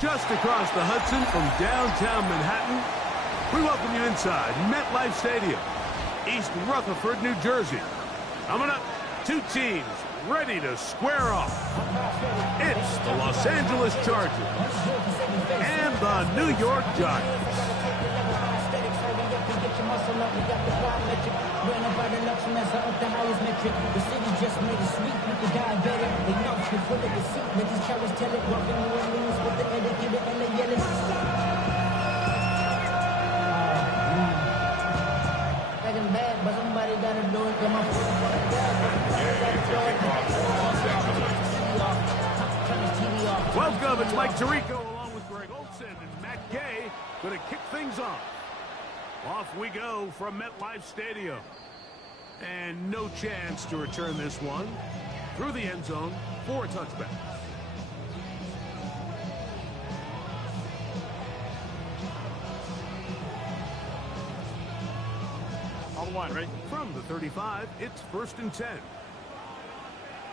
Just across the Hudson from downtown Manhattan, we welcome you inside MetLife Stadium, East Rutherford, New Jersey. Coming up, two teams ready to square off. It's the Los Angeles Chargers and the New York Giants. Welcome, it's Mike Tirico along with Greg Olson and Matt Gay going to kick things off. Off we go from MetLife Stadium. And no chance to return this one through the end zone for a touchback. On one, ready? From the 35, it's 1st and 10.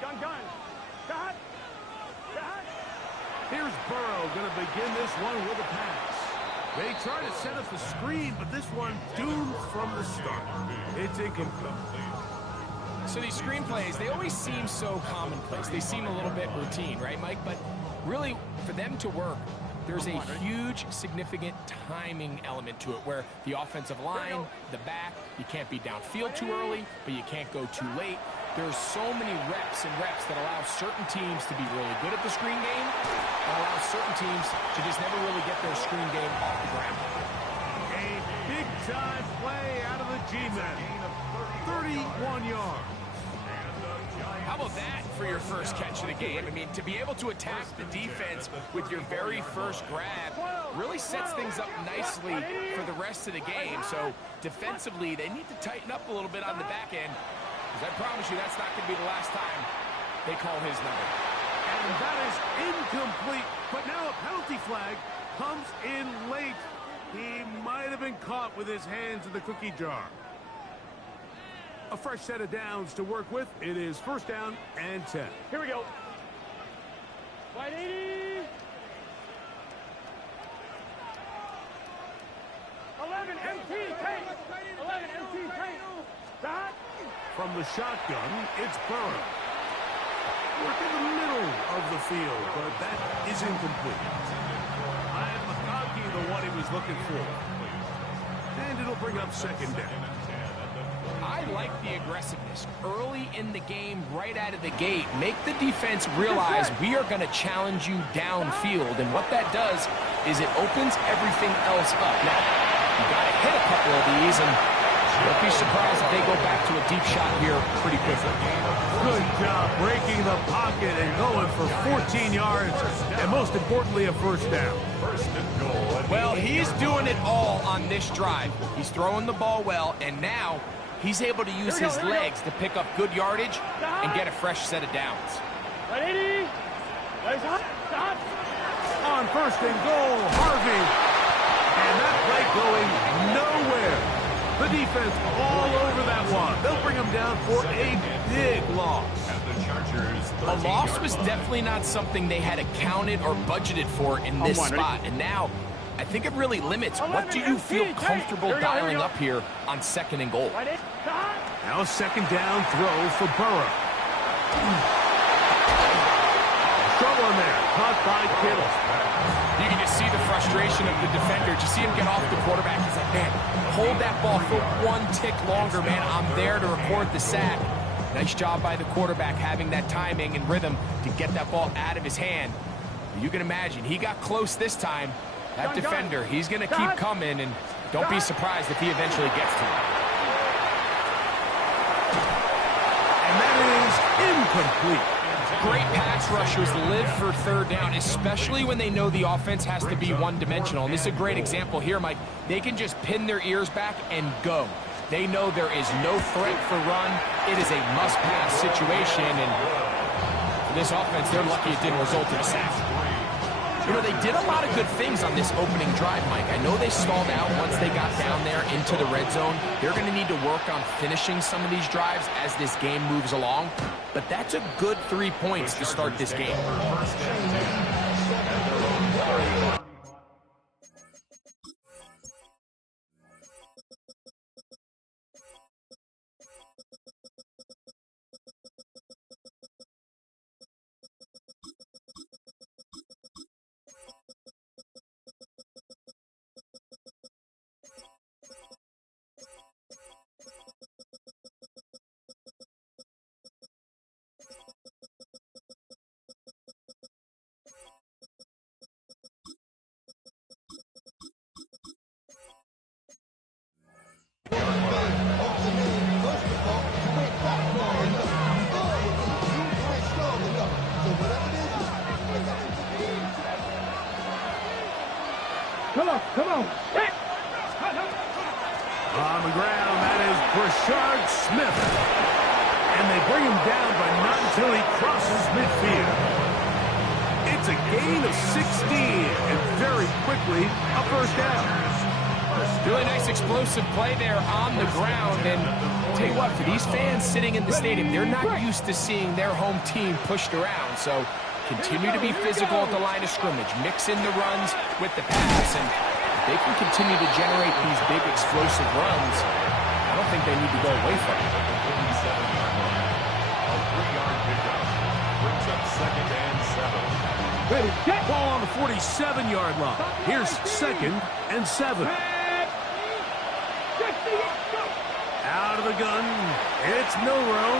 Gun. Got. Here's Burrow going to begin this one with a pass. They try to set up the screen, but this one doomed from the start. It's incomplete. So these screenplays, they always seem so commonplace. They seem a little bit routine, right, Mike? But really, for them to work, there's a huge, significant timing element to it where the offensive line, the back, you can't be downfield too early, but you can't go too late. There's so many reps that allow certain teams to be really good at the screen game and allow certain teams to just never really get their screen game off the ground. A big-time play out of the G-men. 31 yards. How about that for your first catch of the game? I mean, to be able to attack the defense with your very first grab really sets things up nicely for the rest of the game. So defensively, they need to tighten up a little bit on the back end. Because I promise you, that's not going to be the last time they call his number. And that is incomplete. But now a penalty flag comes in late. He might have been caught with his hands in the cookie jar. A fresh set of downs to work with. It is 1st down and 10. Here we go. Wide 80. 11 MT tank. 11 MT tank. Got. From the shotgun, it's Burrow. Work in the middle of the field, but that is incomplete. And McConkey, the one he was looking for. And it'll bring up 2nd down. I like the aggressiveness early in the game, right out of the gate. Make the defense realize we are going to challenge you downfield, and what that does is it opens everything else up. Now, you got to hit a couple of these, and don't be surprised if they go back to a deep shot here pretty quickly. Good job breaking the pocket and going for 14 yards, and most importantly, a 1st down. Well, he's doing it all on this drive. He's throwing the ball well, and now he's able to use his legs to pick up good yardage and get a fresh set of downs. 180. Stop. On 1st and goal, Harvey. And that play going nowhere. The defense all over that one. They'll bring him down for a big loss. A loss was definitely not something they had accounted or budgeted for in this spot. And now, I think it really limits what do you feel comfortable dialing up here on 2nd and goal. Now a 2nd down throw for Burrow. Trouble in there. Caught by Kittle. You can just see the frustration of the defender. You see him get off the quarterback. He's like, man, hold that ball for one tick longer, man. I'm there to record the sack. Nice job by the quarterback having that timing and rhythm to get that ball out of his hand. You can imagine, he got close this time. That defender, he's going to keep coming, and don't be surprised if he eventually gets to him. And that is incomplete. Great pass rushers live for 3rd down, especially when they know the offense has to be one-dimensional. And this is a great example here, Mike. They can just pin their ears back and go. They know there is no threat for run. It is a must-pass situation, and for this offense, they're lucky it didn't result in a sack. You know, they did a lot of good things on this opening drive, Mike. I know they stalled out once they got down there into the red zone. They're going to need to work on finishing some of these drives as this game moves along. But that's a good 3 points to start this game. Come on, come on. Hit. On the ground, that is Brashard Smith. And they bring him down, but not until he crosses midfield. It's a gain of 16, and very quickly, a first down. Really nice explosive play there on the ground. And I'll tell you what, for these fans sitting in the stadium, they're not used to seeing their home team pushed around. So continue to be physical at the line of scrimmage. Mix in the runs with the pass. And if they can continue to generate these big explosive runs, I don't think they need to go away from it. Brings up 2nd and 7. Ready, get. Ball on the 47-yard line. Here's 2nd and 7. Out of the gun, it's Milroe.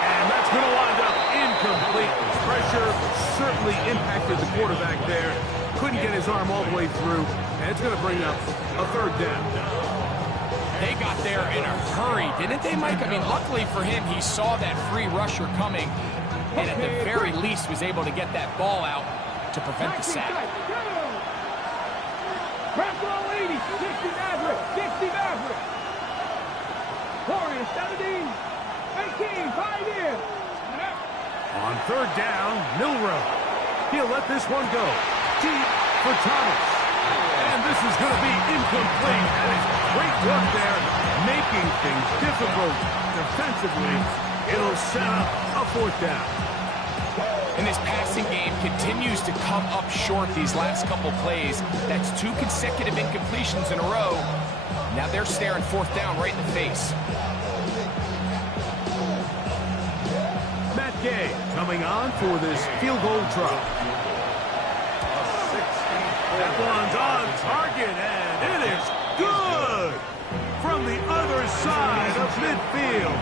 And that's going to wind up incomplete. Pressure certainly impacted the quarterback there. Couldn't get his arm all the way through. And it's going to bring up a 3rd down. They got there in a hurry, didn't they, Mike? I mean, luckily for him, he saw that free rusher coming, and at the very least was able to get that ball out to prevent the sack. Press roll 80, 60 Maverick, 60 Maverick. Warrior 17, 18, 5 in. On 3rd down, Milroe. He'll let this one go. Deep for Thomas. And this is going to be incomplete. That is great work there, making things difficult defensively. It'll set up a 4th down. And this passing game continues to come up short these last couple plays. That's 2 consecutive incompletions in a row. Now they're staring 4th down right in the face. Matt Gay coming on for this field goal try. That one's on target, and it is good from the other side of midfield.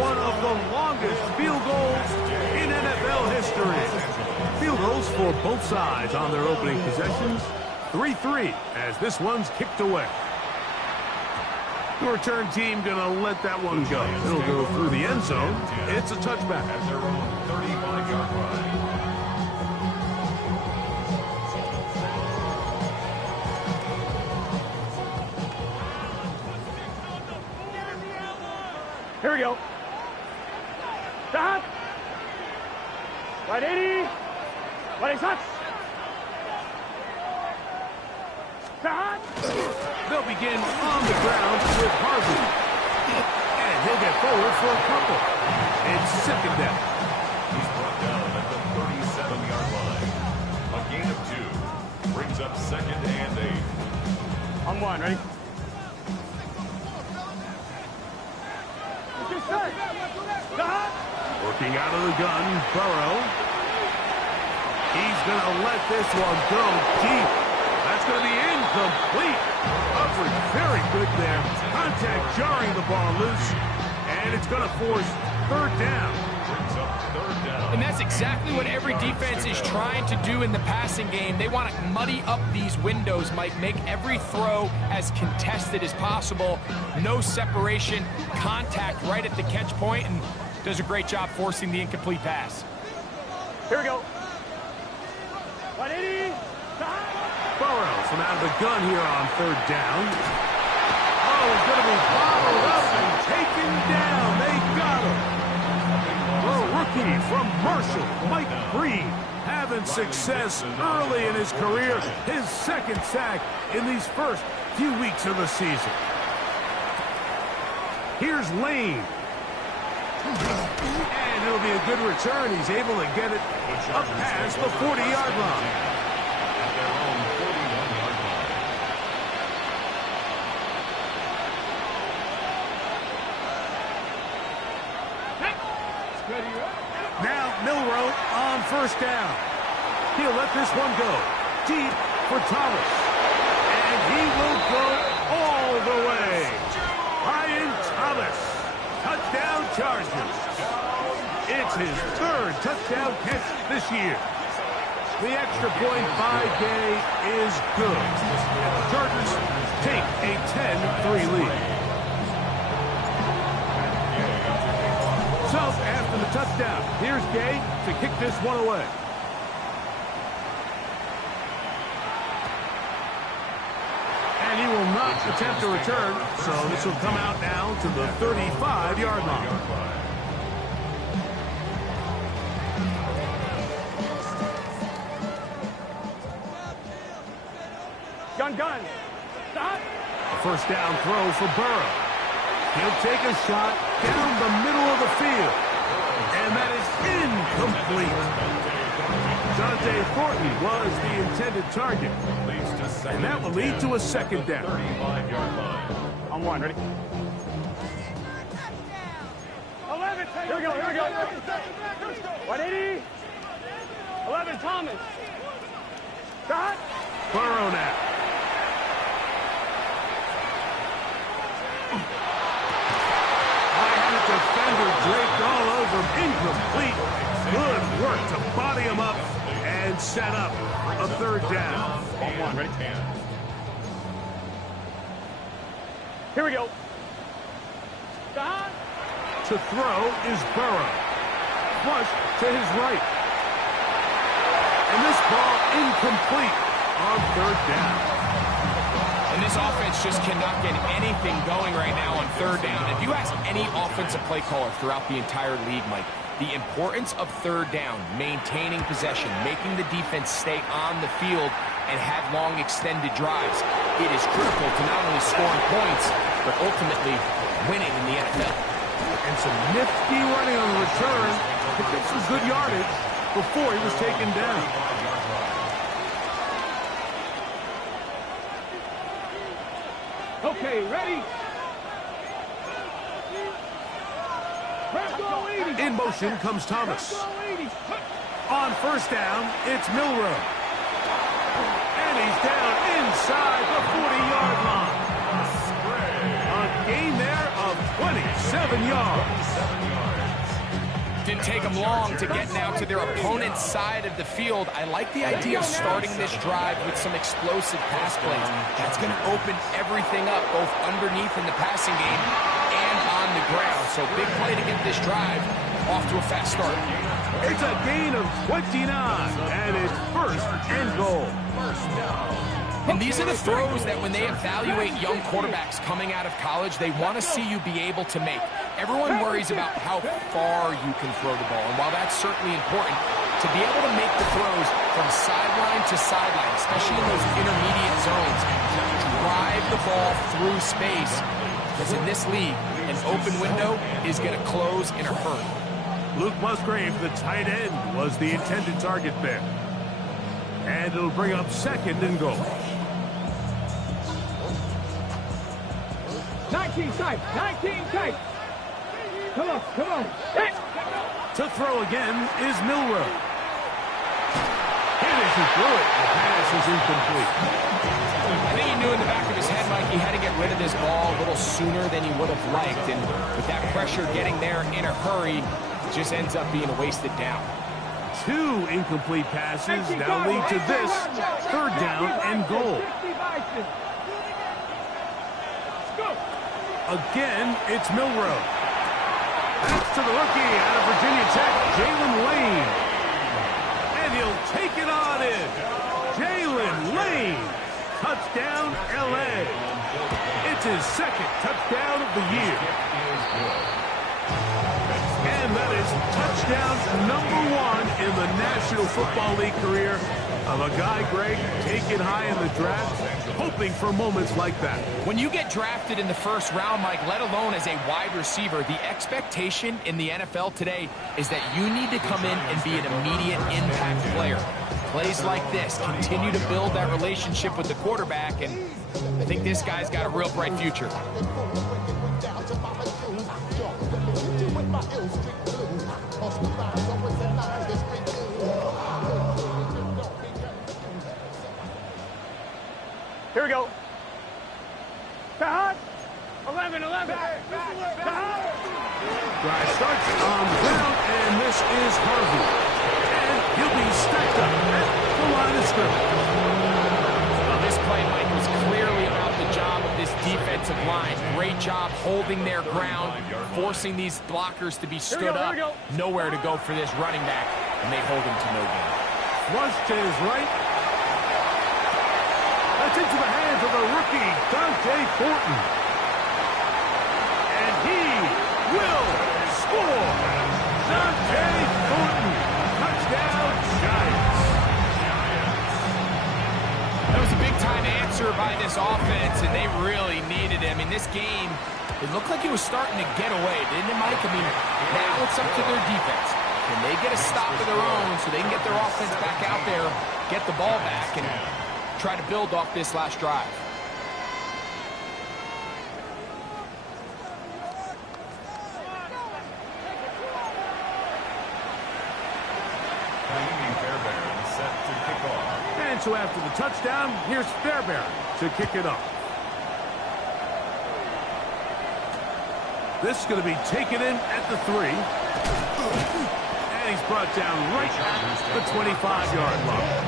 One of the longest field goals in NFL history. Field goals for both sides on their opening possessions. 3-3 as this one's kicked away. The return team going to let that one go. It'll go through the end zone. It's a touchback. At their own 35-yard line. Here we go. Stop. 180. 26. Stop. They'll begin on the ground with Harvey. And he'll get forward for a couple. It's 2nd down. He's brought down at the 37-yard line. A gain of 2. Brings up 2nd and 8. On 1, ready? Stop. Working out of the gun, Burrow. He's going to let this one go deep. That's going to be incomplete. Coverage very good there. Contact jarring the ball loose. And it's going to force 3rd down. Brings up 3rd down. And that's exactly what every defense is trying to do in the passing game. They want to muddy up these windows, Mike, make every throw as contested as possible. No separation, contact right at the catch point, and does a great job forcing the incomplete pass. Here we go. 180. Burrow from out of the gun here on 3rd down. Oh, he's going to be bottled up and taken down. They got him. The rookie from Marshall, Mike Breed, having success early in his career. His 2nd sack in these first few weeks of the season. Here's Lane. And it'll be a good return. He's able to get it up past the 40-yard line. At their own 41-yard line. Now Milroe on 1st down. He'll let this one go. Deep for Thomas. And he will go all the way. Ryan Thomas. Touchdown Chargers. It's his 3rd touchdown catch this year. The extra point by Gay is good. And the Chargers take a 10-3 lead. So, after the touchdown, here's Gay to kick this one away. attempt to return, so this will come out now to the 35-yard line. Gun. Stop. A first down throw for Burrow. He'll take a shot down the middle of the field. And that is incomplete. Dante Thornton was the intended target. And that will lead to a second down. On one, ready? 11, here we go. 180. 11, Thomas. Stop. Burrow now. High-handed defender draped all over him. Incomplete. Good work to body him up and set up a third down. On one, ready? Here we go. Stop. To throw is Burrow. Flush to his right. And this ball incomplete on third down. And this offense just cannot get anything going right now on third down. If you ask any offensive play caller throughout the entire league, Mike, the importance of third down, maintaining possession, making the defense stay on the field and have long extended drives, it is critical to not only scoring points, but ultimately winning in the NFL. And some nifty running on the return. Picked up some good yardage before he was taken down. Okay, ready? In motion comes Thomas. On first down, it's Milroe. And he's down inside the 40-yard line. A gain there of 27 yards. Didn't take them long to get now to their opponent's side of the field. I like the idea of starting this drive with some explosive pass plays. That's going to open everything up, both underneath in the passing game and on the ground. So big play to get this drive off to a fast start. It's a gain of 29, and it's first and goal. And these are the throws that when they evaluate young quarterbacks coming out of college, they want to see you be able to make. Everyone worries about how far you can throw the ball, and while that's certainly important, to be able to make the throws from sideline to sideline, especially in those intermediate zones, drive the ball through space, because in this league, an open window is going to close in a hurry. Luke Musgrave, the tight end, was the intended target there. And it'll bring up second and goal. 19 tight. Come on. Hey. To throw again is Milroe. He threw it. The pass is incomplete. I think he knew in the back of his head, Mike, he had to get rid of this ball a little sooner than he would have liked. And with that pressure getting there in a hurry, it just ends up being a wasted down. Two incomplete passes now lead to this third down and goal. Again, it's Milroe. That's to the rookie out of Virginia Tech, Jalen Lane. And he'll take it on in. Jalen Lane. Touchdown, L.A. It's his second touchdown of the year. And that is touchdown number 1 in the National Football League career of a guy, Greg, taken high in the draft, hoping for moments like that. When you get drafted in the first round, Mike, let alone as a wide receiver, the expectation in the NFL today is that you need to come in and be an immediate impact player. Plays like this continue to build that relationship with the quarterback, and I think this guy's got a real bright future. Here we go. Back. 11. Drive starts on the ground, and this is Harvey. And he'll be stacked up at the line of scrimmage. Well, this play, Mike, was clearly about the job of this defensive line. Great job holding their ground, forcing these blockers to be stood up. Nowhere to go for this running back, and they hold him to no gain. Flush to his right. A It's into the hands of the rookie, Dante Thornton. And he will score. Dante Thornton. Touchdown, Giants. That was a big-time answer by this offense, and they really needed it. I mean, this game, it looked like it was starting to get away, didn't it, Mike? I mean, now it's up to their defense. Can they get a stop of their own so they can get their offense back out there, get the ball back, and try to build off this last drive? And so after the touchdown, here's Fairbairn to kick it off. This is going to be taken in at the 3. And he's brought down right at the 25-yard line.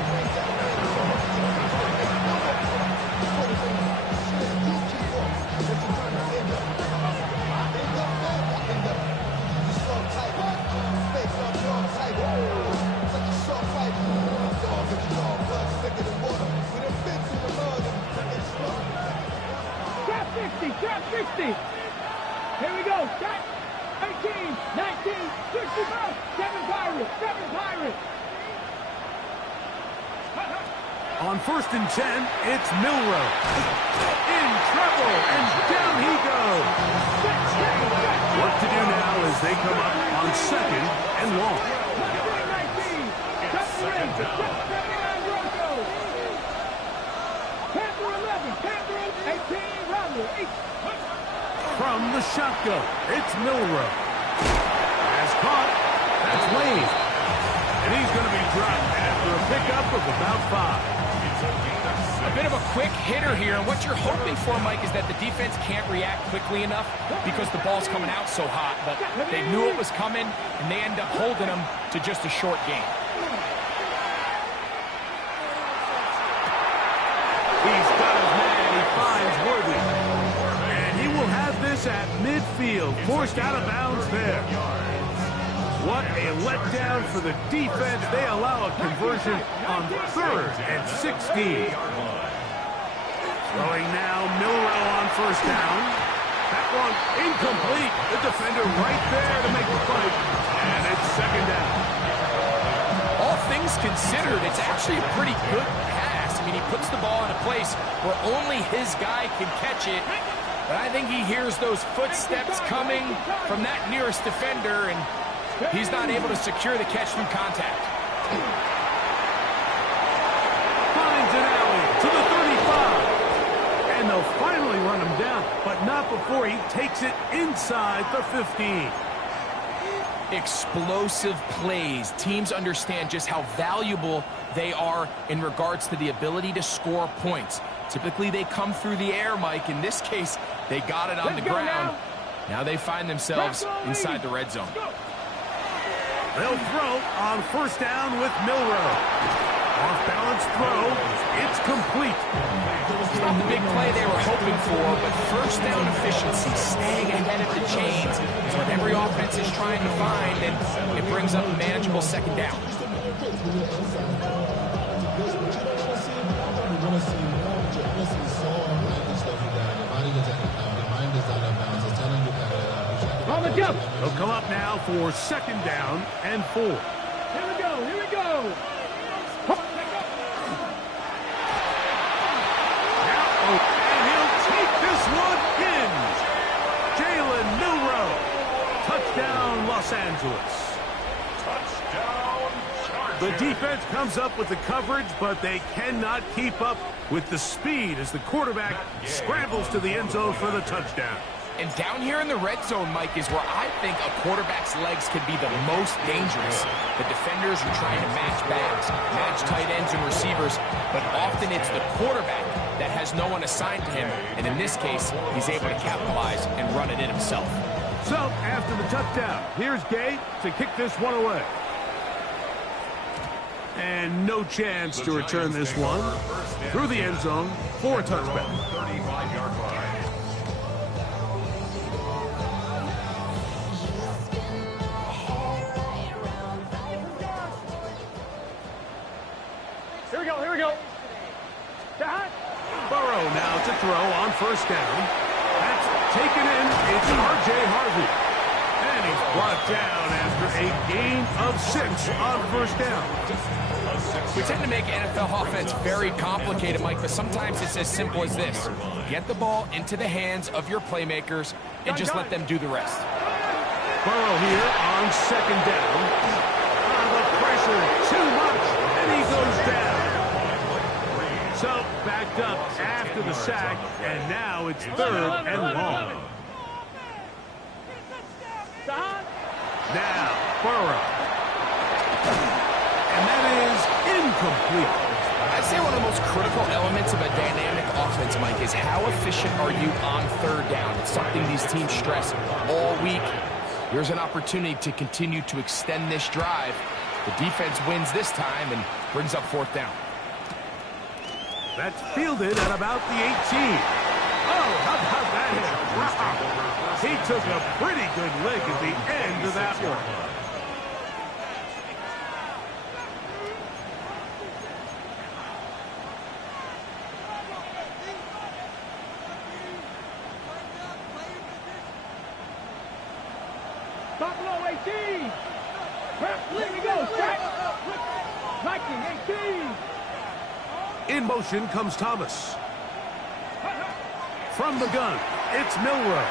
Drop 60. Here we go. Shot. 18, 19, 65. 7 Pirates. 7 Pirates. On 1st and 10, it's Milroe. In trouble, and down he goes. What to do now as they come up on 2nd and long. 19. Cut the ring. 79 Broncos. Panther 11. Panther 18. Romney. From the shotgun, it's Milroe. Has caught. That's Wayne. And he's going to be dropped after a pickup of about 5. A bit of a quick hitter here. And what you're hoping for, Mike, is that the defense can't react quickly enough because the ball's coming out so hot. But they knew it was coming, and they end up holding them to just a short game. He's got his man. He finds Worthy. And he will have this at midfield. Forced out of bounds there. What a letdown for the defense. They allow a conversion on 3rd and 16. Throwing now, Milroe on 1st down. That one incomplete. The defender right there to make the fight. And it's 2nd down. All things considered, it's actually a pretty good pass. I mean, he puts the ball in a place where only his guy can catch it. But I think he hears those footsteps coming from that nearest defender, and he's not able to secure the catch through contact. Finds an alley to the 35. And they'll finally run him down, but not before he takes it inside the 15. Explosive plays. Teams understand just how valuable they are in regards to the ability to score points. Typically, they come through the air, Mike. In this case, they got it on the ground. Now they find themselves inside the red zone. They'll throw on 1st down with Milroe. Off-balance throw. It's complete. It's not the big play they were hoping for, but 1st down efficiency, staying ahead of the chains, is what every offense is trying to find, and it brings up a manageable 2nd down. On the jump. They'll come up now for 2nd down and 4. Here we go. Here we go. And he'll take this one in. Jalen Milroe. Touchdown, Los Angeles. Touchdown, Chargers. The defense comes up with the coverage, but they cannot keep up with the speed as the quarterback scrambles to the end zone for the touchdown. And down here in the red zone, Mike, is where I think a quarterback's legs can be the most dangerous. The defenders are trying to match backs, match tight ends and receivers, but often it's the quarterback that has no one assigned to him, and in this case, he's able to capitalize and run it in himself. So, after the touchdown, here's Gay to kick this one away. And no chance to return this one through the end zone for a touchback. 35-yard line. Here we go. Burrow now to throw on first down. That's taken in. It's R.J. Harvey. And he's brought down after a gain of 6 on first down. We tend to make NFL offense very complicated, Mike, but sometimes it's as simple as this. Get the ball into the hands of your playmakers and just let them do the rest. Burrow here on second down. The pressure too much, and he goes down. So backed up after the sack, and now it's third and long. Now Burrow. And that is incomplete. I'd say one of the most critical elements of a dynamic offense, Mike, is how efficient are you on third down. It's something these teams stress all week. Here's an opportunity to continue to extend this drive. The defense wins this time and brings up fourth down. That's fielded at about the 18. Oh, how about that hit? Wow. He took a pretty good lick at the end of that one. Buffalo 18. Here we go. Sack. Viking 18. In motion comes Thomas. From the gun, it's Milroe.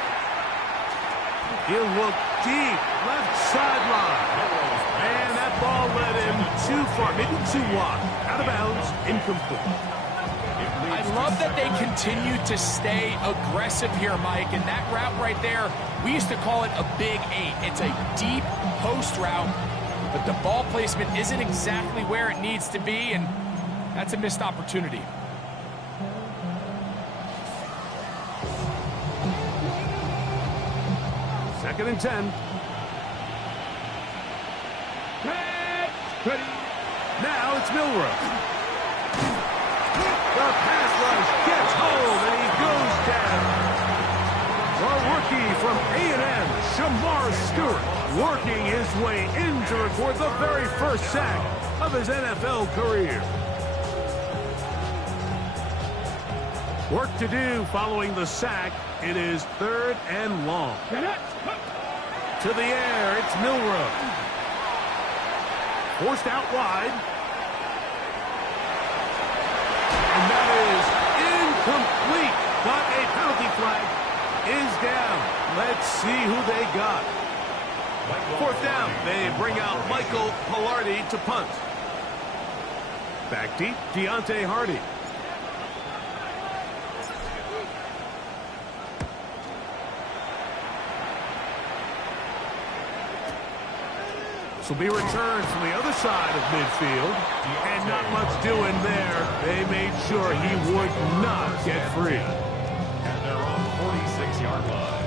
He'll look deep, left sideline. And that ball led him too far, maybe too wide. Out of bounds, incomplete. I love that they continue to stay aggressive here, Mike. And that route right there, we used to call it a big 8. It's a deep post route, but the ball placement isn't exactly where it needs to be, and that's a missed opportunity. Second and 10. Now it's Milroe. The pass rush gets home, and he goes down. The rookie from A&M, Shamar Stewart, working his way in to record the very first sack of his NFL career. Work to do following the sack. It is third and long. To the air, it's Milroe. Forced out wide. And that is incomplete. But a penalty flag is down. Let's see who they got. Fourth down. They bring out Michael Pilardi to punt. Back deep, Deontay Hardy. Will be returned from the other side of midfield, and not much doing there. They made sure he would not get free. And they're on 46-yard line.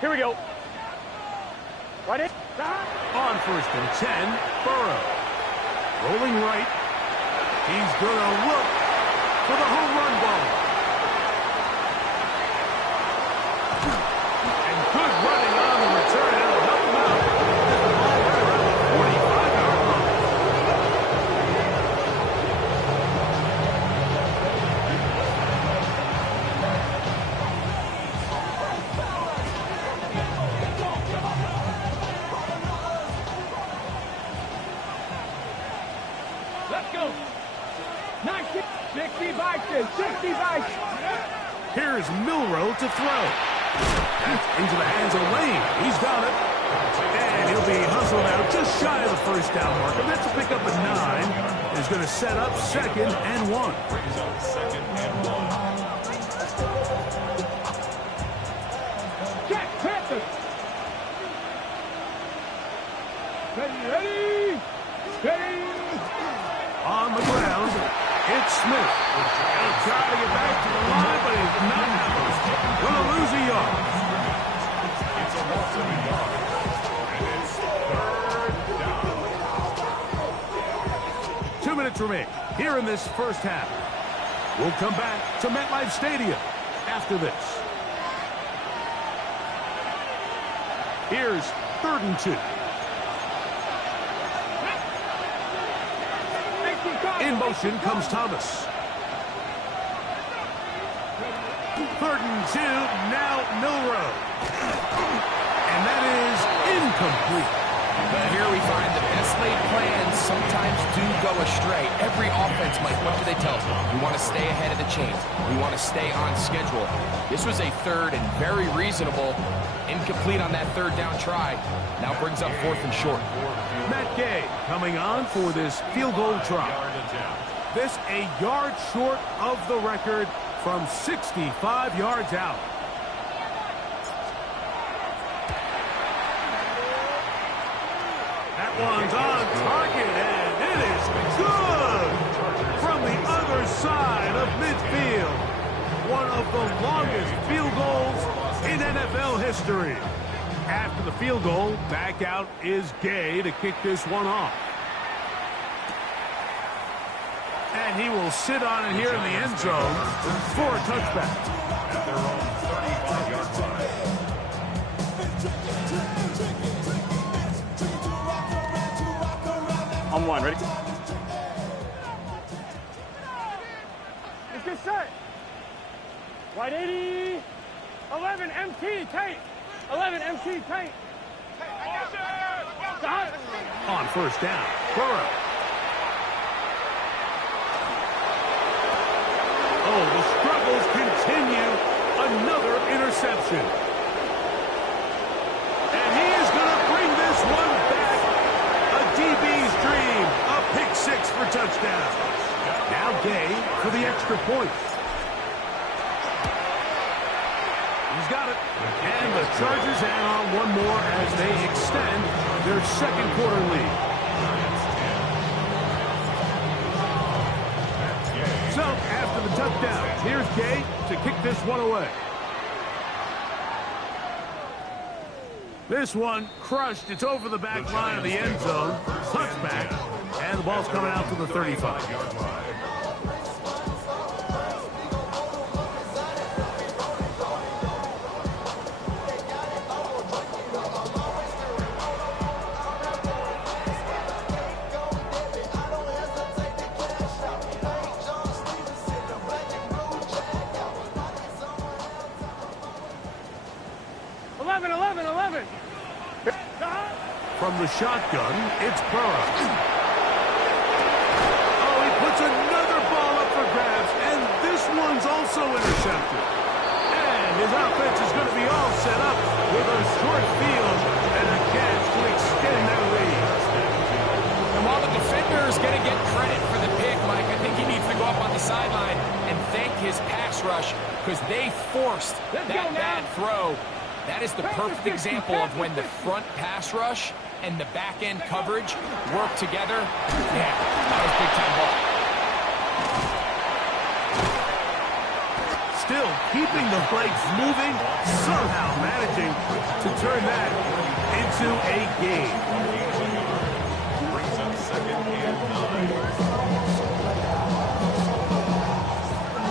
Here we go. Right in. On first and 10, Burrow. Rolling right. He's going to look for the home run ball. And good running on the return. It'll help him out. The ball right around the 45-yard line. Let's go. 60 Vikings, 60 Vikings. Here's Milroe to throw. That's into the hands of Lane. He's got it. And he'll be hustled out just shy of the first down marker. That's a pickup of 9. Is going to set up second and 1. Brings up second and 1. Jack Panthers. Ready. On the ground, it's Smith. He'll try to get back to the line, but he's not going to lose a yard. It's a loss of a yard. And it's third down. 2 minutes remain here in this first half. We'll come back to MetLife Stadium after this. Here's 3rd and 2. In motion comes Thomas. 3rd and 2, now Milroe. And that is incomplete. But here we find the best laid plans sometimes do go astray. Every offense, Mike, what do they tell us? We want to stay ahead of the chains. We want to stay on schedule. This was a 3rd and very reasonable. Incomplete on that 3rd down try. Now brings up 4th and short. Matt Gay coming on for this field goal try. This a yard short of the record from 65 yards out. That one's on target, and it is good from the other side of midfield. One of the longest field goals in NFL history. After the field goal, back out is Gay to kick this one off. And he will sit on it here in the end zone for a touchback. At their own 35-yard line. On 1, ready? Let's get set. Wide 80. 11 MT tight. 11 MT tight. On 1st down, Burrow. Oh, the struggles continue. Another interception. And he is going to bring this one back. A DB's dream. A pick 6 for touchdown. Now Gay for the extra point. He's got it. And the Chargers add on one more as they extend their 2nd quarter lead. So, after the touchdown, here's Gay to kick this one away. This one crushed. It's over the back line of the end zone. Touchback. And the ball's coming out to the 35. 11. From the shotgun, it's Burrow. Oh, he puts another ball up for grabs, and this one's also intercepted. And his offense is going to be all set up with a short field and a catch to extend their lead. And while the defender is going to get credit for the pick, Mike, I think he needs to go up on the sideline and thank his pass rush because they forced that bad throw. That is the perfect example of when the front pass rush and the back-end coverage work together. Yeah, that was big-time ball. Still keeping the legs moving, somehow managing to turn that into a game. Brings up 2nd and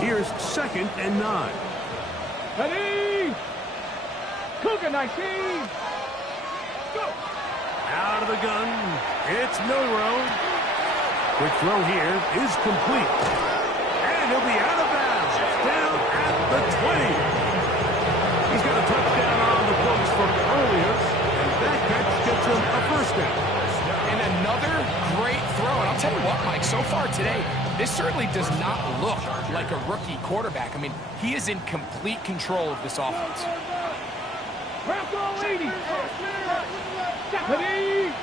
9. Here's 2nd and 9. Ready? Cougar 19. Go. Out of the gun, it's Milroe. Quick throw here is complete. And he'll be out of bounds, down at the 20. He's got a touchdown on the books from earlier, and that catch gets him a 1st down. And another great throw. And I'll tell you what, Mike, so far today, this certainly does not look like a rookie quarterback. I mean, he is in complete control of this offense. Rocco 80. 70.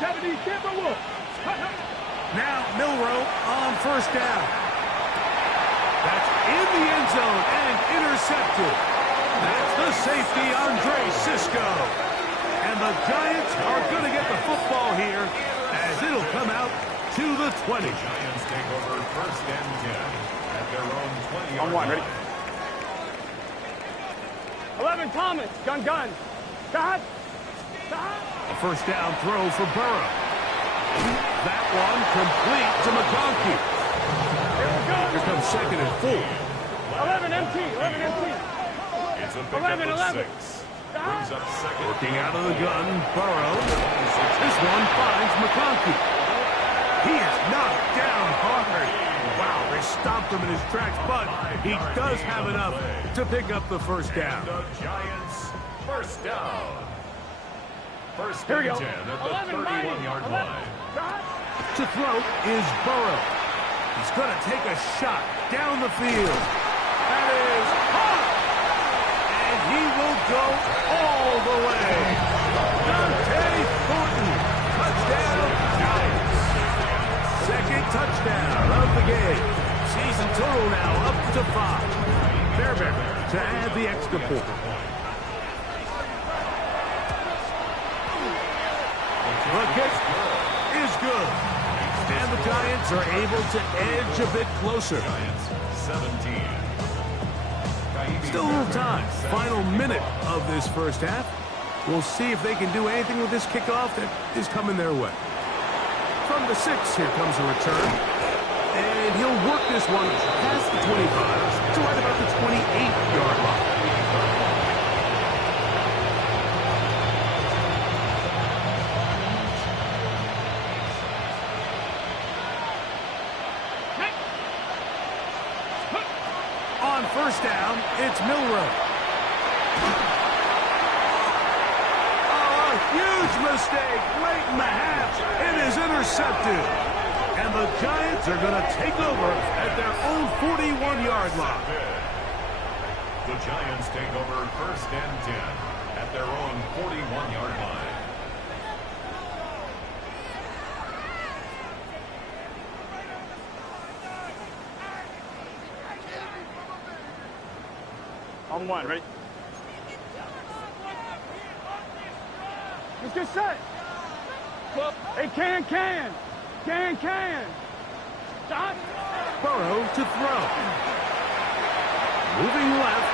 70 Timberwolves. Now Milroe on 1st down. That's in the end zone and intercepted. That's the safety, Andre Cisco. And the Giants are going to get the football here as it'll come out to the 20. Giants take over 1st and 10 at their own 20. On 1, ready? 11 Thomas. Gun. Stop. A 1st down throw for Burrow. That one complete to McConkey. Here comes 2nd and 4. 11 MT. It's a pick 11. of 6. brings up second. Working out of the gun, Burrow. This one finds McConkey. He is knocked down hard. Wow, they stopped him in his tracks, but he does have enough to pick up the first down. The Giants, first down. First Here we and go. 10 at the 31-yard line. To throw is Burrow. He's going to take a shot down the field. That is caught. And he will go all the way. Dante Thornton. Touchdown, Giants. Second touchdown of the game. Season total now up to 5. Fairbairn to add the extra point. The kick is good. And the Giants are able to edge a bit closer. Giants, 17. Still a little time. Final minute of this first half. We'll see if they can do anything with this kickoff that is coming their way. From the 6, here comes a return. And he'll work this one past the 25 to right about the 28-yard line. On first down, it's Milroe. Oh, a huge mistake late in the half. It is intercepted. And the Giants are going to take over at their own 41-yard line. The Giants take over first and 10 at their own 41-yard line. On one, ready? Let's get set. Hey, can. Stop. Burrow to throw. Moving left.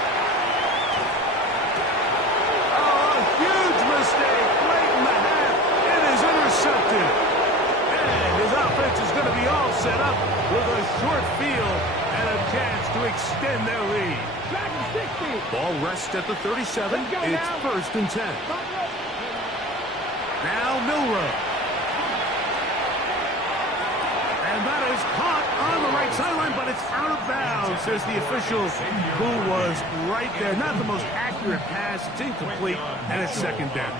Oh, a huge mistake late in the half. It is intercepted. And his offense is going to be all set up with a short field and a chance to extend their lead. Ball rests at the 37. It's first and 10. Now Milroe. And that is caught on the right sideline, but it's out of bounds, says the official who was right there. Not the most accurate pass. It's incomplete, and it's second down.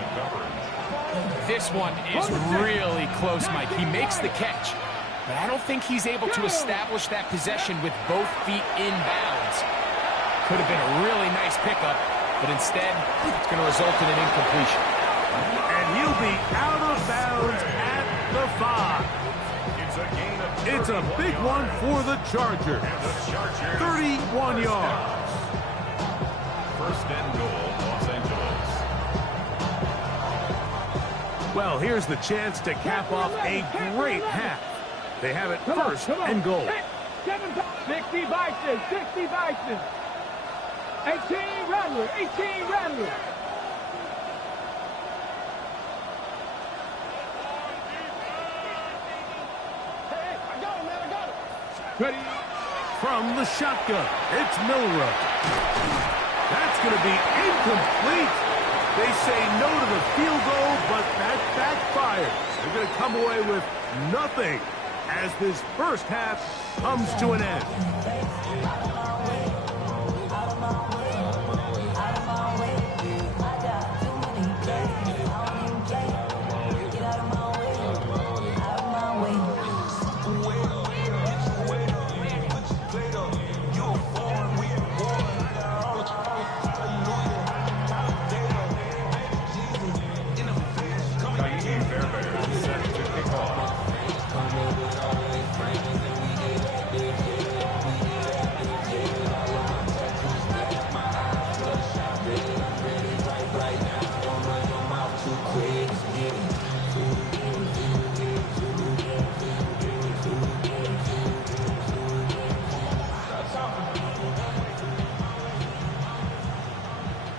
This one is really close, Mike. He makes the catch, but I don't think he's able to establish that possession with both feet in bounds. Could have been a really nice pickup, but instead, it's going to result in an incompletion. And he'll be out of bounds at the 5. It's a big one for the Chargers. 31 yards. First and goal, Los Angeles. Well, here's the chance to cap off a great half. They have it first and goal. 60 Bison, 60 Bison. 18 Rattler, 18 Rattler. Ready? From the shotgun, it's Milroe. That's going to be incomplete. They say no to the field goal, but that backfires. They're going to come away with nothing as this first half comes to an end.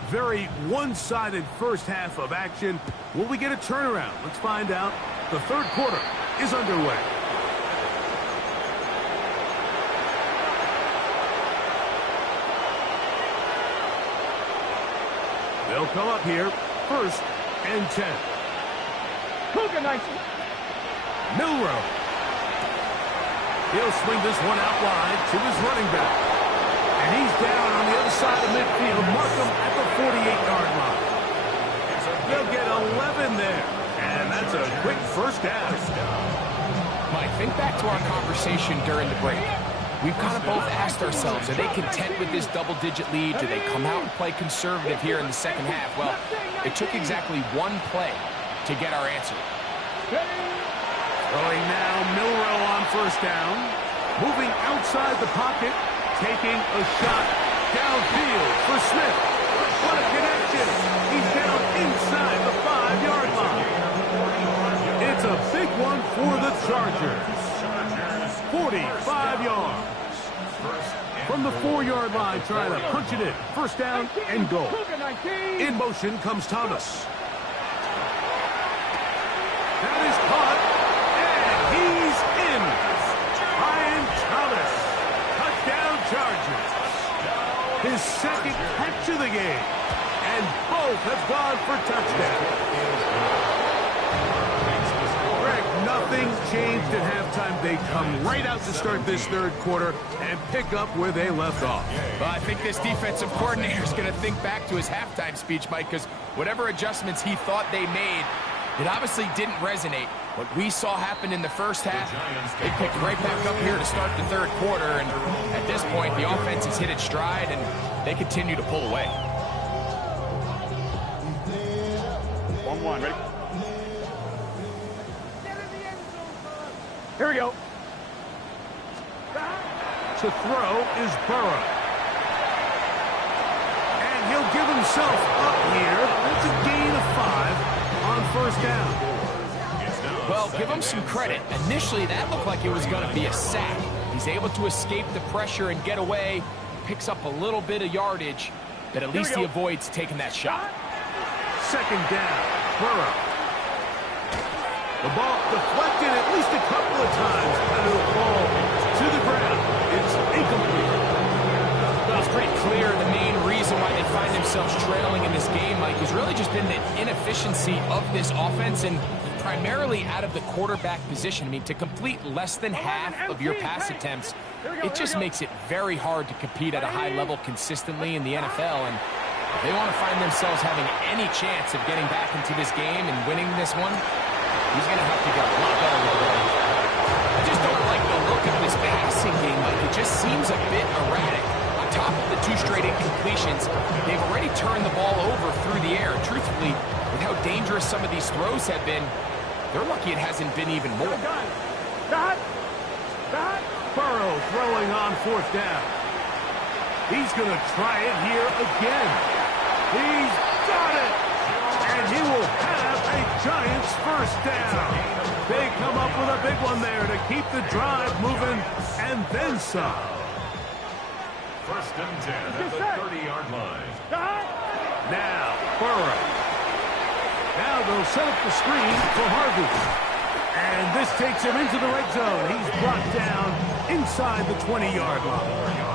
Very one-sided first half of action. Will we get a turnaround? Let's find out. The third quarter is underway. They'll come up here, 1st and 10. Cougar Knights. Milrow. He'll swing this one out wide to his running back. And he's down on the other side of midfield. Mark him at the 48-yard line. They'll get 11 there. And that's a quick first down. Mike, think back to our conversation during the break. We've kind of both asked ourselves, are they content with this double-digit lead? Do they come out and play conservative here in the second half? Well, it took exactly one play to get our answer. Throwing now, Milrow on 1st down. Moving outside the pocket. Taking a shot downfield for Smith. What a connection. He's down inside the 5-yard line. It's a big one for the Chargers. 45 yards. From the 4-yard line, trying to punch it in. 1st down and goal. In motion comes Thomas. That is caught, and he's in. Ryan Thomas. Touchdown Chargers. His 2nd catch of the game. And both have gone for touchdowns. Nothing changed at halftime. They come right out to start this 3rd quarter and pick up where they left off. Well, I think this defensive coordinator is going to think back to his halftime speech, Mike, because whatever adjustments he thought they made, it obviously didn't resonate. What we saw happen in the first half, they picked right back up here to start the 3rd quarter, and at this point, the offense has hit its stride, and they continue to pull away. 1-1, ready? Here we go. To throw is Burrow. And he'll give himself up here. That's a gain of 5 on 1st down. Well, give him some credit. Initially, that looked like it was going to be a sack. He's able to escape the pressure and get away. Picks up a little bit of yardage, but at least he avoids taking that shot. 2nd down. Burrow. The ball deflected at least a couple of times, and it'll fall to the ground. It's incomplete. Well, it's pretty clear the main reason why they find themselves trailing in this game, Mike, has really just been the inefficiency of this offense and primarily out of the quarterback position. I mean, to complete less than half of your pass attempts, it just makes it very hard to compete at a high level consistently in the NFL. And if they want to find themselves having any chance of getting back into this game and winning this one, he's going to have to get a lot better with it. I just don't like the look of this passing game. Like, it just seems a bit erratic. On top of the 2 straight incompletions, they've already turned the ball over through the air. Truthfully, with how dangerous some of these throws have been, they're lucky it hasn't been even more. Burrow throwing on 4th down. He's going to try it here again. He's got it. And he will have a Giants 1st down. They come up with a big one there to keep the drive moving and then some. 1st and 10 at the 30-yard line. Now, Burrow. Now they'll set up the screen for Harvey. And this takes him into the red zone. He's brought down inside the 20-yard line.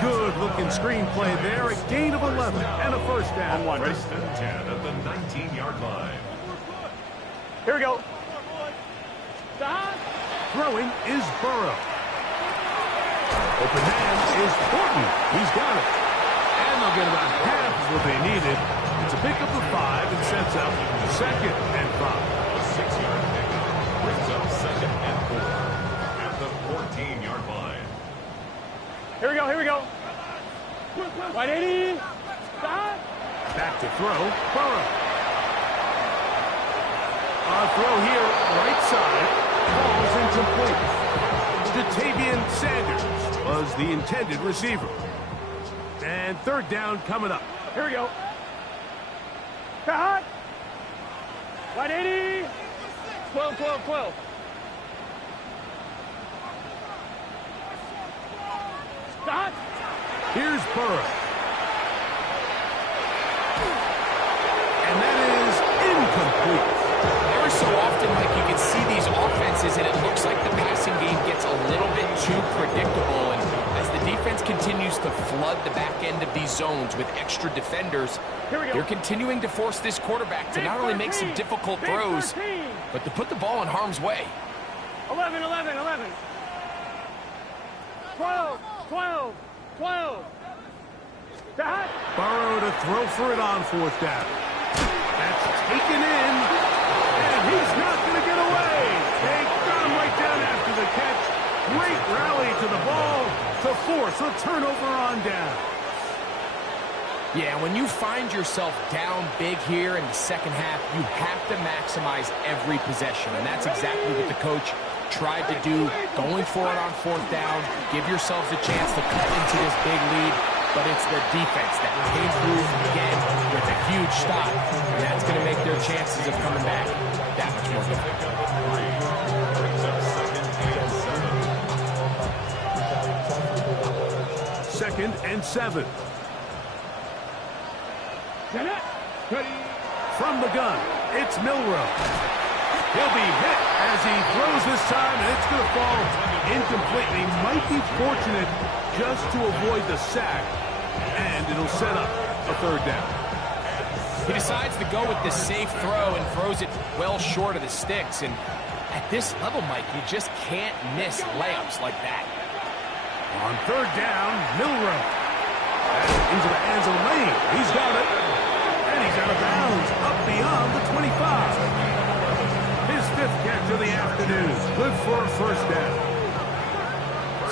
Good-looking screenplay there. A gain of 11 and a 1st down. 1st and 10 at the 19-yard line. Here we go. Throwing is Burrow. Open hand is Horton. He's got it. And they'll get about half of what they needed. It's a pickup of 5 and sets up 2nd and 5. A 6-yard pickup brings up 2nd and 4 at the 14-yard line. Here we go, here we go. 180. Back to throw, Burrow. A throw here, right side, falls incomplete. Jatavian Sanders was the intended receiver. And 3rd down coming up. Here we go. Cut. 180. 12, 12, 12. Stop. Here's Burrow. And that is incomplete. Every so often, like, you can see these offenses, and it looks like the passing game gets a little bit too predictable. And as the defense continues to flood the back end of these zones with extra defenders, they're continuing to force this quarterback to not only make some difficult throws, but to put the ball in harm's way. 11, 11, 11. 12, 12, 12. That. Burrow to throw for it on fourth down. That's taken in, and he's not going to get away. They got him right down after the catch. Great rally to the ball to force a turnover on down. Yeah, when you find yourself down big here in the second half, you have to maximize every possession, and that's exactly what the coach tried to do, going for it on fourth down. Give yourselves a chance to cut into this big lead, but it's the defense that came through again with a huge stop, and that's going to make their chances of coming back that much more difficult. Second and 7. From the gun, it's Milroe. He'll be hit as he throws this time, and it's going to fall incomplete. He might be fortunate just to avoid the sack, and it'll set up a third down. He decides to go with the safe throw and throws it well short of the sticks. And at this level, Mike, you just can't miss layups like that. On third down, Milroe. Into the hands of Lane. He's got it. And he's out of bounds, up beyond the 25. His fifth catch of the afternoon. Good for a first down.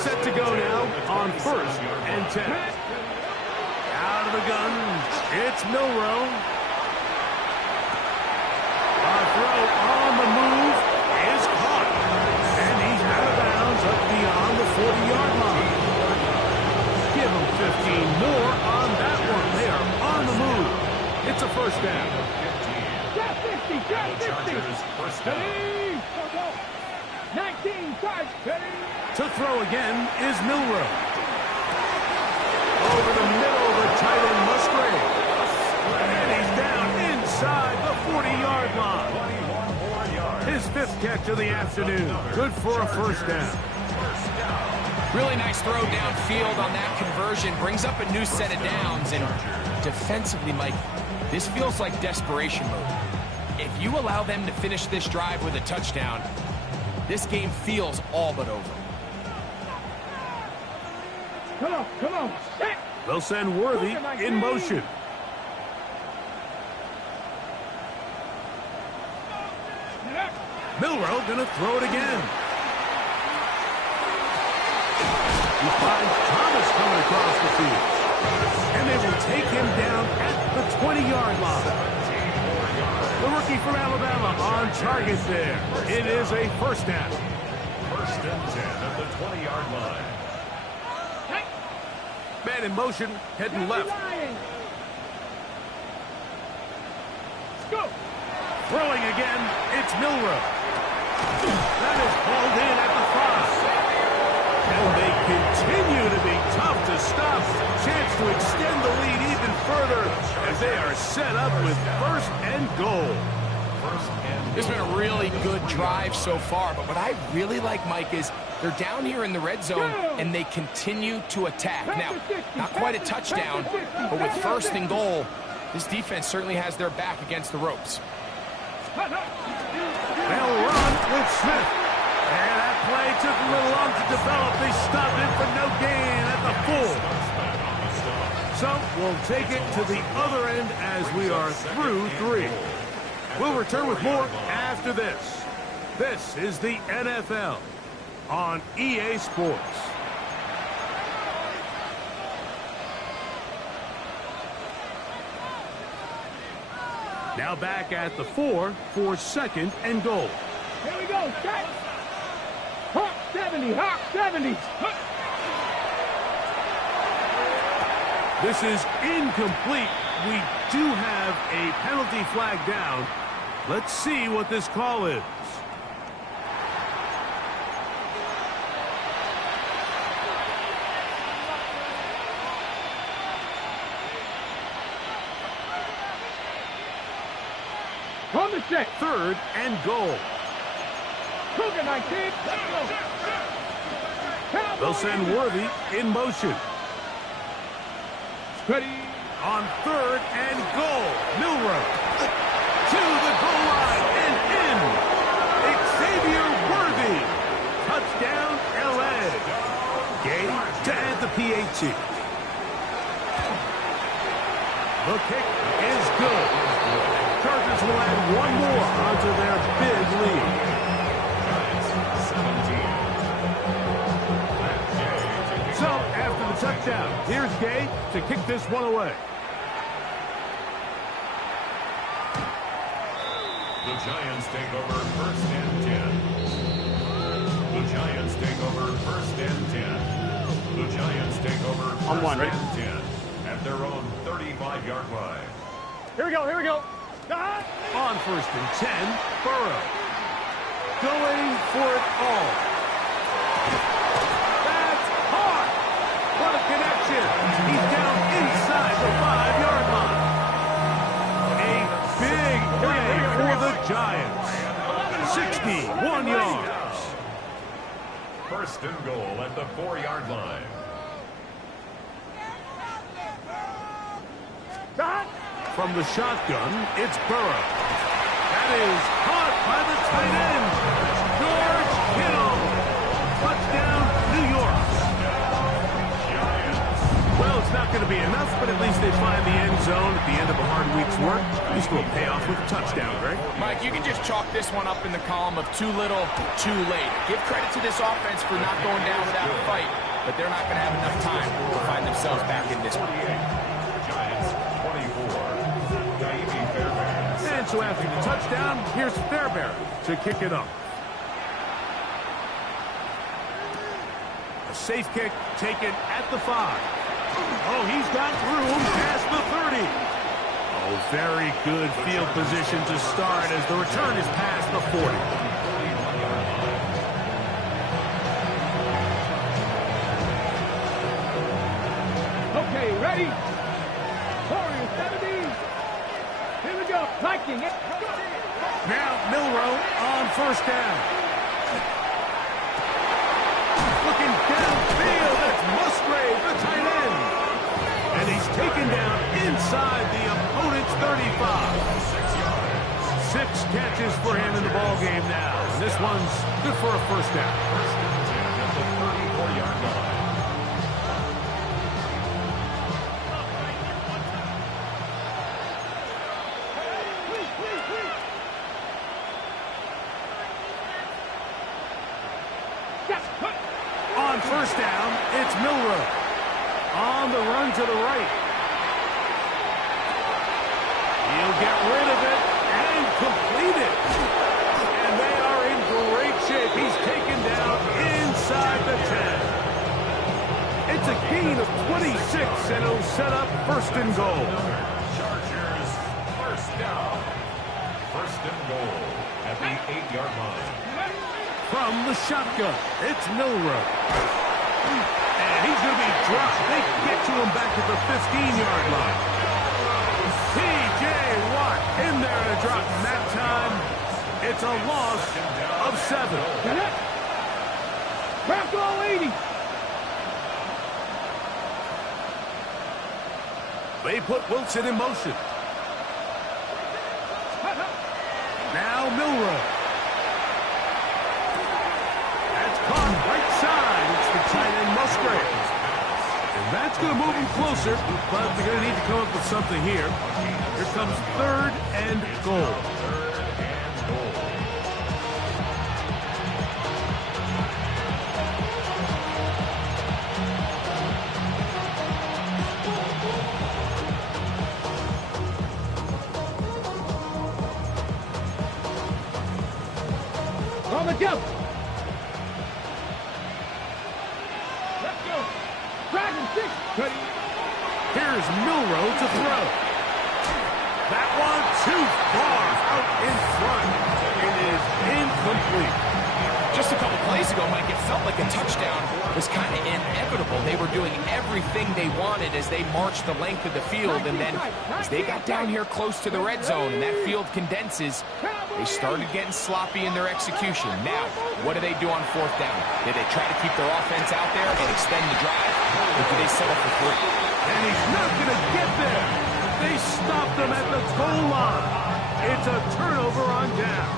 Set to go now on first and 10. Out of the gun, it's Milroe. A throw on the move is caught. And he's out of bounds up beyond the 40-yard line. Give him 15 more on that one. They are on the move. It's a first down. Got 50, got 50. First down. 19, 5, To throw again is Milroe. Over the middle, the tight end Musgrave. And he's down inside the 40-yard line. His fifth catch of the afternoon. Good for a first down. Really nice throw downfield on that conversion. Brings up a new set of downs. And defensively, Mike, this feels like desperation mode. If you allow them to finish this drive with a touchdown, this game feels all but over. Come on. They'll send Worthy in motion. Milroe gonna throw it again. He finds Thomas coming across the field. And they will take him down at the 20-yard line. The rookie from Alabama on target there. It is a first down. First and 10 at the 20-yard line. Man in motion, heading left. Go. Throwing again, it's Milroe. That is hauled in at the 5. And they continue to be tough to stop. Chance to extend the lead even further as they are set up with first and goal. This has been a really good drive so far, but what I really like, Mike, is they're down here in the red zone, and they continue to attack. Now, not quite a touchdown, but with first and goal, this defense certainly has their back against the ropes. They'll run with Smith. And that play took a little long to develop. They stopped it for no gain at the full. So we'll take it to the other end as we are through 3. We'll return with more after this. This is the NFL on EA Sports. Now back at the 4 for second and goal. Here we go. Set. Hawk 70. Hawk 70. This is incomplete. We do have a penalty flag down. Let's see what this call is. On the set. Third and goal. Cougar 19. Let's go. They'll send Worthy in motion. Ready. On third and goal. Milroe to the goal line and in. Xavier Worthy. Touchdown, LA. Gay to add the PAT. The kick is good. Chargers will add one more onto their big lead. So, after the touchdown, here's Gay to kick this one away. The Giants take over first and 10. The Giants take over first and 10. The Giants take over first and 10 at their own 35-yard line. Here we go, here we go. On first and 10, Burrow. Going for it all. That's hard. What a connection. He's down inside the 5-yard line. A big play for the Giants. 61 yards. First and goal at the 4-yard line. From the shotgun, it's Burrow. That is caught by the tight end. George Kittle. Touchdown, New York. Well, it's not going to be enough, but at least they find the end zone at the end of a hard week's work. At least we'll pay off with a touchdown, right? Mike, you can just chalk this one up in the column of too little, too late. Give credit to this offense for not going down without a fight, but they're not going to have enough time to find themselves back in this one. Giants 24. And so after the touchdown, here's Fairbairn to kick it up. A safe kick taken at the 5. Oh, he's got room past the 30. Oh, very good field position to start as the return is past the 40. Okay, ready? Warriors 70. Here we go. Viking. Now Milroe on first down. Looking downfield, that's Musgrave, the tight end. And he's taken down inside the opponent's 35. 6 catches for him in the ball game now. And this one's good for a first down. First and 10 at the 34-yard line. On first down, it's Milroe. On the run to the right. He'll get rid of it and complete it. And they are in great shape. He's taken down inside the 10. It's a gain of 26, and it'll set up first and goal. Chargers first down. First and goal at the 8-yard line. From the shotgun, it's Milroe. And he's going to be dropped. They can get to him back at the 15-yard line. T.J. Watt in there to drop. And that time, it's a loss of 7. Bronco 80. They put Wilson in motion. Now Milroe. Caught right side. It's the tight end Musgrave. And that's going to move him closer, but they're going to need to come up with something here. Here comes third and goal. On the jump. Here's Milroe to throw. That one too far out in front. It is incomplete. Just a couple plays ago, Mike, it felt like a touchdown was kind of inevitable. They were doing everything they wanted as they marched the length of the field, and then as they got down here close to the red zone and that field condenses, they started getting sloppy in their execution. Now, what do they do on fourth down? Do they try to keep their offense out there and extend the drive, or do they settle for 3? And he's not going to get there. They stopped him at the goal line. It's a turnover on down.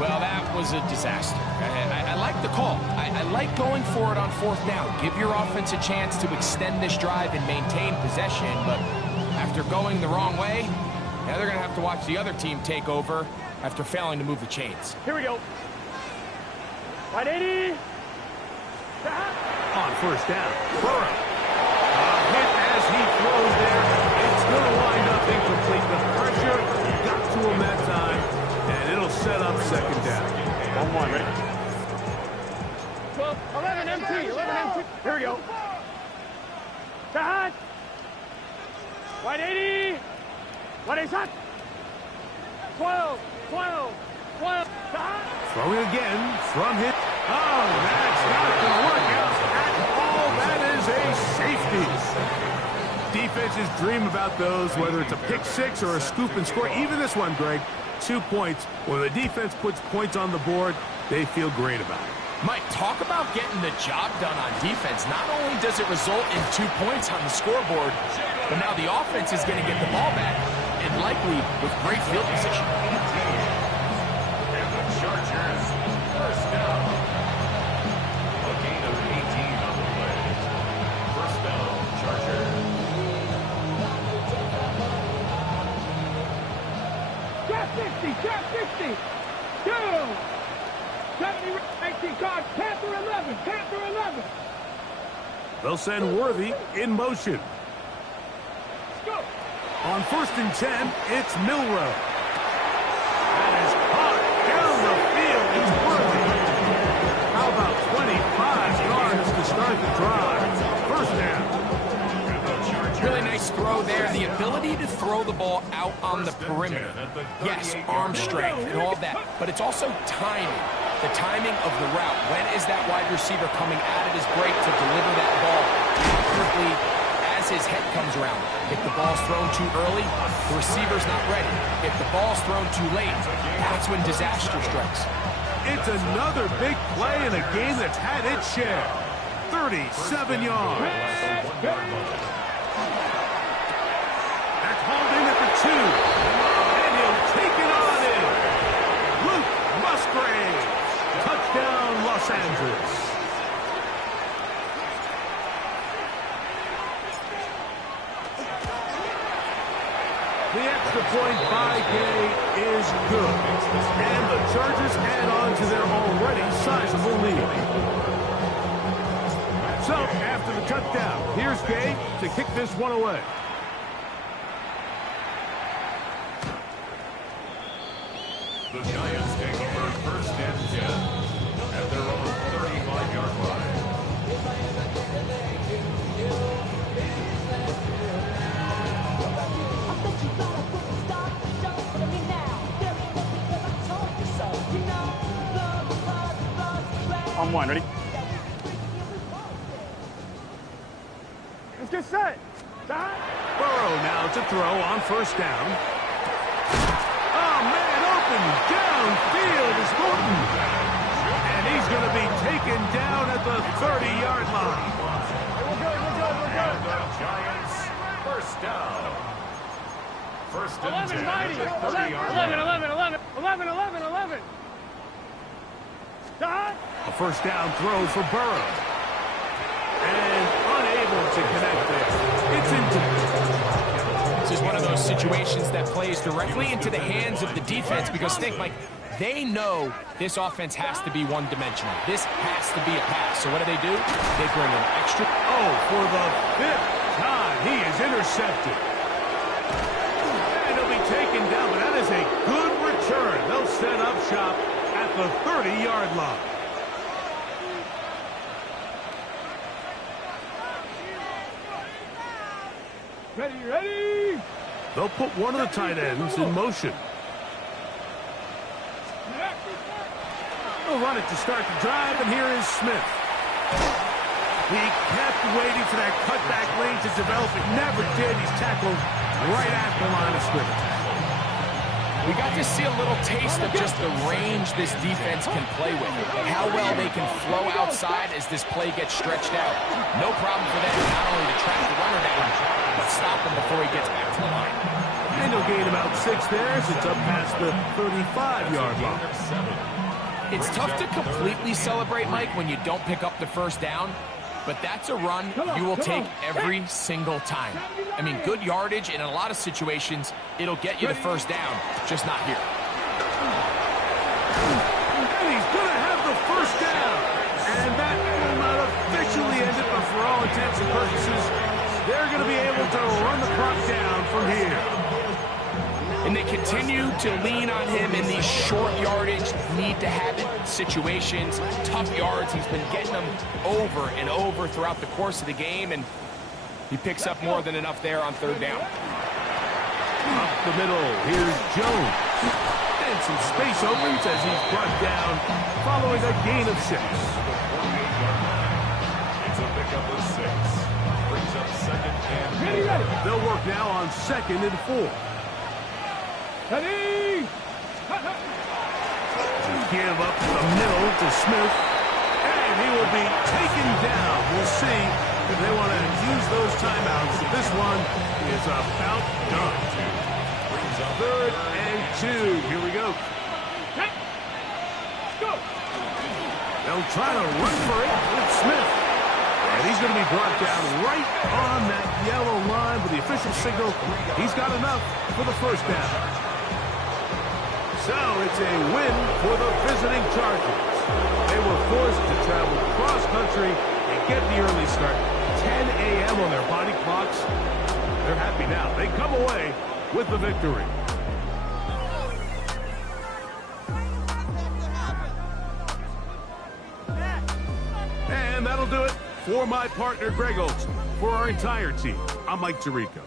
Well, that was a disaster. I like the call. I like going for it on fourth down. Give your offense a chance to extend this drive and maintain possession, but after going the wrong way, now they're going to have to watch the other team take over after failing to move the chains. Here we go. 180. On first down, Burrow. A hit as he throws there. It's going to wind up incomplete. The pressure got to him that time, and it'll set up second down. 1-1, ready? 12, 11 empty, 11 empty. Here we go. Shot. 180. 180 shot. 12, 12, 12. Shot. Throwing again from hit. Oh, that's not going to work out at all. That is a safety. Defenses dream about those, whether it's a pick six or a scoop and score. Even this one, Greg, 2 points. When the defense puts points on the board, they feel great about it. Mike, talk about getting the job done on defense. Not only does it result in 2 points on the scoreboard, but now the offense is going to get the ball back, and likely with great field position. And the Chargers, first down. A gain of 18 on the play. First down, Chargers. Drop 60, drop 60. 2. 70, 19 card, Panther 11, Panther 11. They'll send Worthy in motion. Let's go. On first and 10, it's Milrow. That is hot down the field. It's Worthy. How about 25 yards to start the drive? First down. Really nice throw there. The ability to throw the ball out on the perimeter. Yes, arm strength and all of that, but it's also timing. The timing of the route. When is that wide receiver coming out of his break to deliver that ball accurately as his head comes around? If the ball's thrown too early, the receiver's not ready. If the ball's thrown too late, that's when disaster strikes. It's another big play in a game that's had its share. 37 yards. That's hauled in at the 2. And he'll take it on in. Luke Musgrave. Touchdown, Los Angeles. The extra point by Gay is good. And the Chargers add on to their already sizable lead. So, after the touchdown, here's Gay to kick this one away. The Giants take over first and 10 at their own 35-yard line. On 1, ready? Let's get set. Shot. Burrow now to throw on first down. Oh, man, open downfield is Morton. And he's going to be taken down at the 30-yard line. We're good, we're good, we're good. And the Giants, first down. First and 11, 10 90. at the 30-yard 11, 11, 11, 11, 11, 11. Shot. A first down throw for Burrow. And unable to connect there. It's incomplete. This is one of those situations that plays directly into the hands of the defense because think, Mike, they know this offense has to be one-dimensional. This has to be a pass. So what do? They bring an extra. Oh, for the 5th time, he is intercepted. And he'll be taken down, but that is a good return. They'll set up shop at the 30-yard line. Ready, ready. They'll put one of the tight ends in motion. He'll run it to start the drive, and here is Smith. He kept waiting for that cutback lane to develop. It never did. He's tackled right at the line of scrimmage. We got to see a little taste of just the range this defense can play with, how well they can flow outside as this play gets stretched out. No problem for them not only to track the runner down, but stop him before he gets back to the line. And he'll gain about 6 there as it's up past the 35-yard line. It's tough to completely celebrate, Mike, when you don't pick up the first down, but that's a run you will take every single time. I mean, good yardage, and in a lot of situations, it'll get you the first down, just not here. And he's going to have the first down. And that will not officially end it, but for all intents and purposes, they're going to be able to run the clock down from here. And they continue to lean on him in these short yardage, need-to-have-it situations, tough yards. He's been getting them over and over throughout the course of the game, and he picks up more than enough there on third down. Up the middle, here's Jones. And some space opens as he's brought down following a gain of 6. It's a pickup of 6. Brings up second and 4. They'll work now on 2nd and 4. Ready! Give up the middle to Smith, and he will be taken down. We'll see if they want to use those timeouts. This one is about done. 3rd and 2. Here we go. Go! They'll try to run for it with Smith. And he's going to be brought down right on that yellow line with the official signal. He's got enough for the first down. So it's a win for the visiting Chargers. They were forced to travel cross-country and get the early start. 10 a.m. on their body clocks. They're happy now. They come away with the victory. And that'll do it for my partner, Greg Olson. For our entire team, I'm Mike Tirico.